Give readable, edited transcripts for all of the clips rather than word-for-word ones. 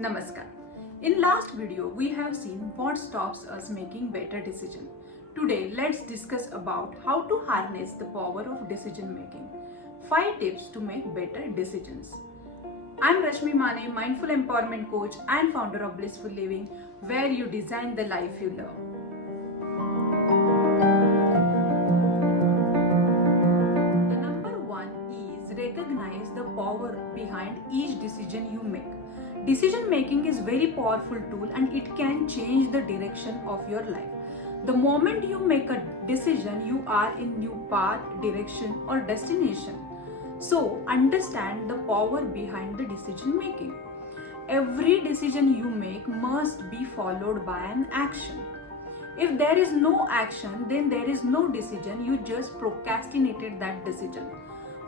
Namaskar. In last video, we have seen what stops us making better decisions. Today, let's discuss about how to harness the power of decision making. 5 tips to make better decisions. I'm Rashmi Mane, mindful empowerment coach and founder of Blissful Living, where you design the life you love. The number 1 is recognize the power behind each decision you make. Decision making is very powerful tool and it can change the direction of your life. The moment you make a decision, you are in new path, direction or destination. So understand the power behind the decision making. Every decision you make must be followed by an action. If there is no action, then there is no decision. You just procrastinated that decision.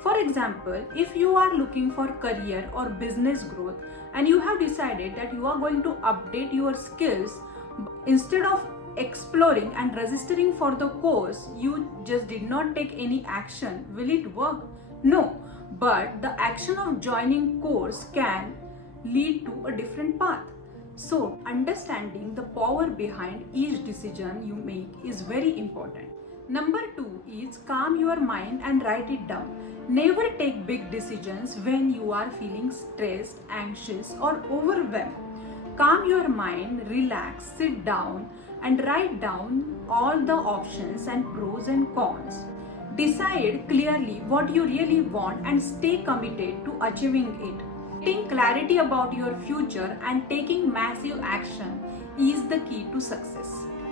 For example, if you are looking for career or business growth and you have decided that you are going to update your skills, instead of exploring and registering for the course, you just did not take any action. Will it work? No, but the action of joining course can lead to a different path. So understanding the power behind each decision you make is very important. Number 2 is calm your mind and write it down. Never take big decisions when you are feeling stressed, anxious or overwhelmed. Calm your mind, relax, sit down and write down all the options and pros and cons. Decide clearly what you really want and stay committed to achieving it. Getting clarity about your future and taking massive action is the key to success.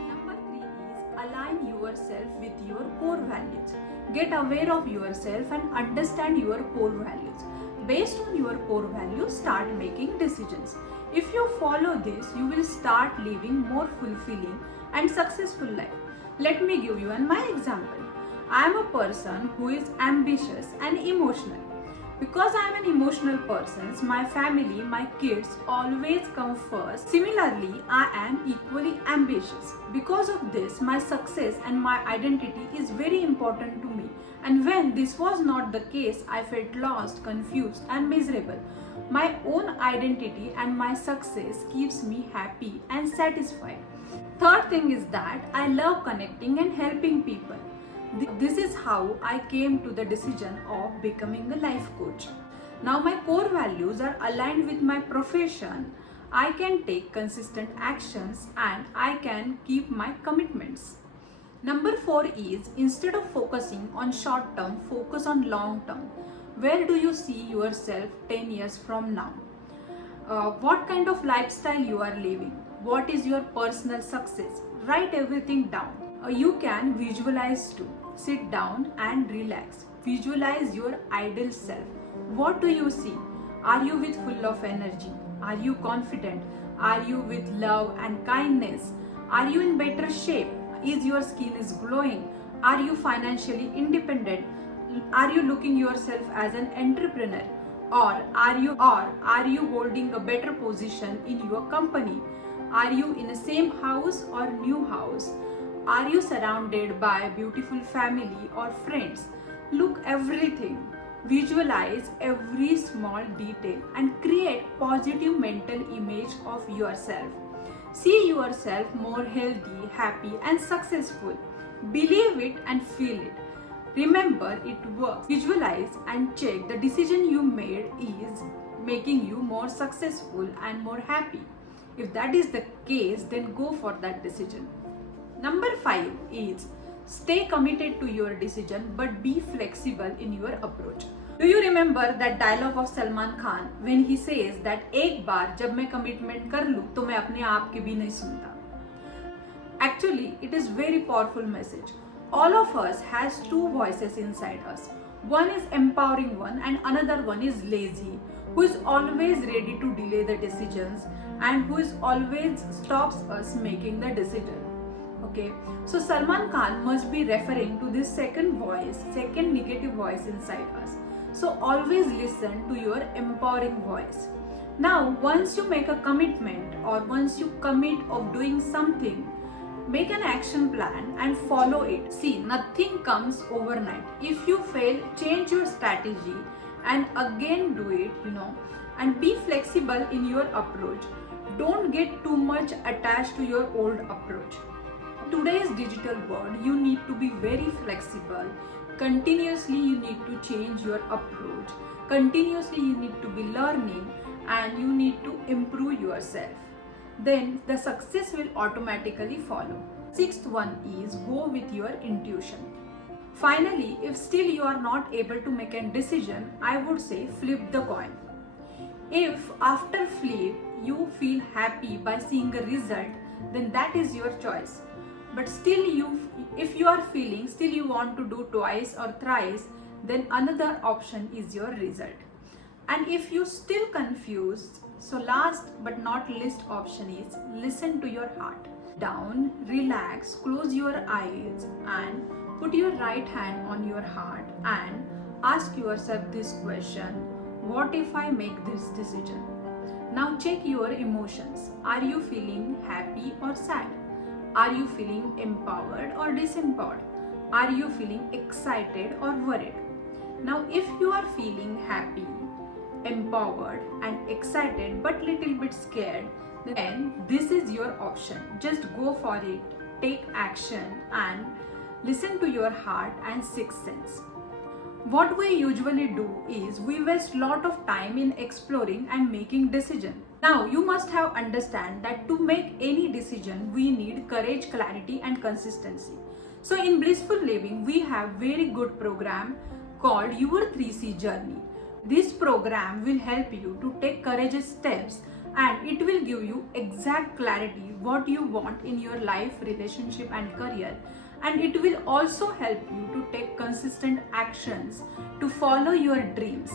Number 3 is align yourself with your core values. Get aware of yourself and understand your core values. Based on your core values, start making decisions. If you follow this, you will start living more fulfilling and successful life. Let me give you my example. I am a person who is ambitious and emotional. Because I am an emotional person, my family, my kids always come first. Similarly, I am equally ambitious. Because of this, my success and my identity is very important to me. And when this was not the case, I felt lost, confused and miserable. My own identity and my success keeps me happy and satisfied. Third thing is that I love connecting and helping people. This is how I came to the decision of becoming a life coach. Now my core values are aligned with my profession. I can take consistent actions and I can keep my commitments. Number 4 is instead of focusing on short term, focus on long term. Where do you see yourself 10 years from now? What kind of lifestyle you are living? What is your personal success? Write everything down. You can visualize too. Sit down and relax. Visualize your ideal self. What do you see? Are you with full of energy? Are you confident? Are you with love and kindness? Are you in better shape? Is your skin is glowing? Are you financially independent? Are you looking yourself as an entrepreneur? Or are you holding a better position in your company? Are you in the same house or new house? Are you surrounded by a beautiful family or friends? Look everything. Visualize every small detail and create positive mental image of yourself. See yourself more healthy, happy and successful. Believe it and feel it. Remember, it works. Visualize and check the decision you made is making you more successful and more happy. If that is the case, then go for that decision. Number 5 is stay committed to your decision but be flexible in your approach. Do you remember that dialogue of Salman Khan when he says that एक बार जब मैं commitment कर लूँ तो मैं अपने आप के भी नहीं सुनता. Actually, it is very powerful message. All of us has 2 voices inside us. One is empowering one and another one is lazy, who is always ready to delay the decisions and who is always stops us making the decision. Okay, so Salman Khan must be referring to this second negative voice inside us. So always listen to your empowering voice. Now, once you make a commitment or once you commit of doing something, make an action plan and follow it. See, nothing comes overnight. If you fail, change your strategy and again do it, and be flexible in your approach. Don't get too much attached to your old approach. In today's digital world, you need to be very flexible. Continuously, you need to change your approach. Continuously, you need to be learning and you need to improve yourself. Then the success will automatically follow. Sixth one is go with your intuition. Finally, if still you are not able to make a decision, I would say flip the coin. If after flip you feel happy by seeing a result, then that is your choice. But still if you are feeling still you want to do twice or thrice, then another option is your result. And if you still confused, so last but not least option is listen to your heart. Down, relax, close your eyes and put your right hand on your heart and ask yourself this question: what if I make this decision? Now check your emotions. Are you feeling happy or sad? Are you feeling empowered or disempowered? Are you feeling excited or worried? Now if you are feeling happy, empowered and excited but little bit scared, then this is your option. Just go for it, take action and listen to your heart and sixth sense. What we usually do is we waste lot of time in exploring and making decision. Now you must have understand that to make any decision we need courage, clarity and consistency. So in Blissful Living we have very good program called Your 3C Journey. This program will help you to take courageous steps and it will give you exact clarity what you want in your life, relationship and career. And it will also help you to take consistent actions to follow your dreams.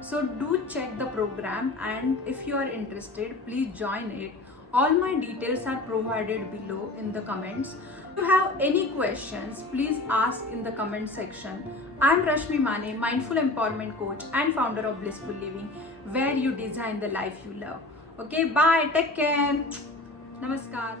So do check the program and if you are interested, please join it. All my details are provided below in the comments. If you have any questions, please ask in the comment section. I am Rashmi Mane, Mindful Empowerment Coach and founder of Blissful Living, where you design the life you love. Okay, bye, take care. Namaskar.